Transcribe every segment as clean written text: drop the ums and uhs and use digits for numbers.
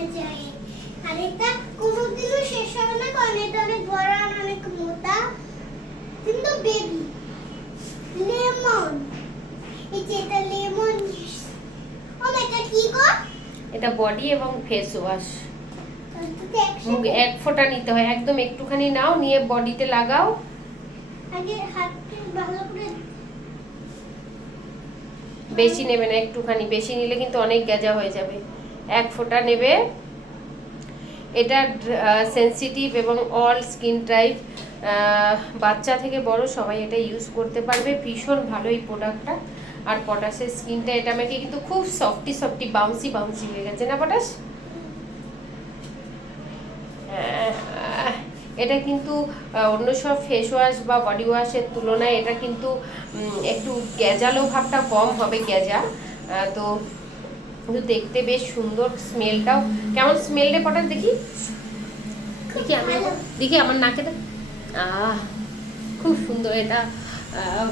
দেখা যায়। আর এটা কোনোদিনও শেষ হবে না, কারণ এটা অনেক বড় আর অনেক মোটা। কিন্তু বেবি লেমন, এই যে এটা লেমন। ও এটা কি গো? এটা বডি এবং ফেস ওয়াশ। মুখ এক ফোঁটা নিতে হয়, একদম একটুখানি নাও, নিয়ে বডিতে লাগাও। আগে হাতটা ভালো করে, বেশি নেবে না, একটুখানি, বেশি নিলে কিন্তু অনেক গেজা হয়ে যাবে। এক ফোঁটা নেবে। এটা সেনসিটিভ এবং অল স্কিন টাইপ, বাচ্চা থেকে বড় সবাই এটা ইউজ করতে পারবে। ভীষণ ভালো এই প্রোডাক্টটা। আর পটাশের স্কিনটা এটা আমাকে কিন্তু খুব সফটি সফটি বাউন্সি বাউন্সি হয়ে গেছে না পটাশ? এটা কিন্তু অন্য সব ফেস ওয়াশ বা বডি ওয়াশের তুলনায় এটা কিন্তু একটু গ্যাজালো ভাবটা কম হবে, গ্যাজা। তো কিন্তু দেখতে বেশ সুন্দর, স্মেলটাও কেমন স্মেল রে পটাশ? দেখি দেখি আমি, দেখি আমার নাকে দেখ। খুব সুন্দর এটা।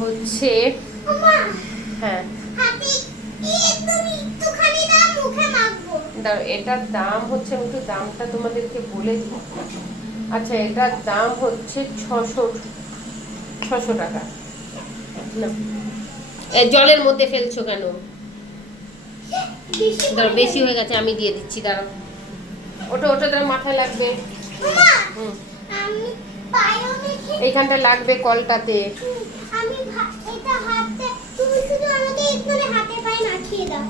হচ্ছে হ্যাঁ, এটার দাম হচ্ছে, আমি একটু দামটা তোমাদেরকে বলে দিই। আচ্ছা, এটার দাম হচ্ছে 600 টাকা। জলের মধ্যে ফেলছো কেন? বেশি হয়ে গেছে, আমি দিয়ে দিচ্ছি, দাঁড়াও। ওটা তার মাথায় লাগবে। এইখানটা লাগবে কলটাতে। আমি এটা হাতে, তুমি শুধু আমাকে একটুখানি হাতে পায়ে মাখিয়ে দাও,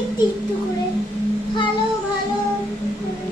একটু একটু করে, ভালো ভালো করে।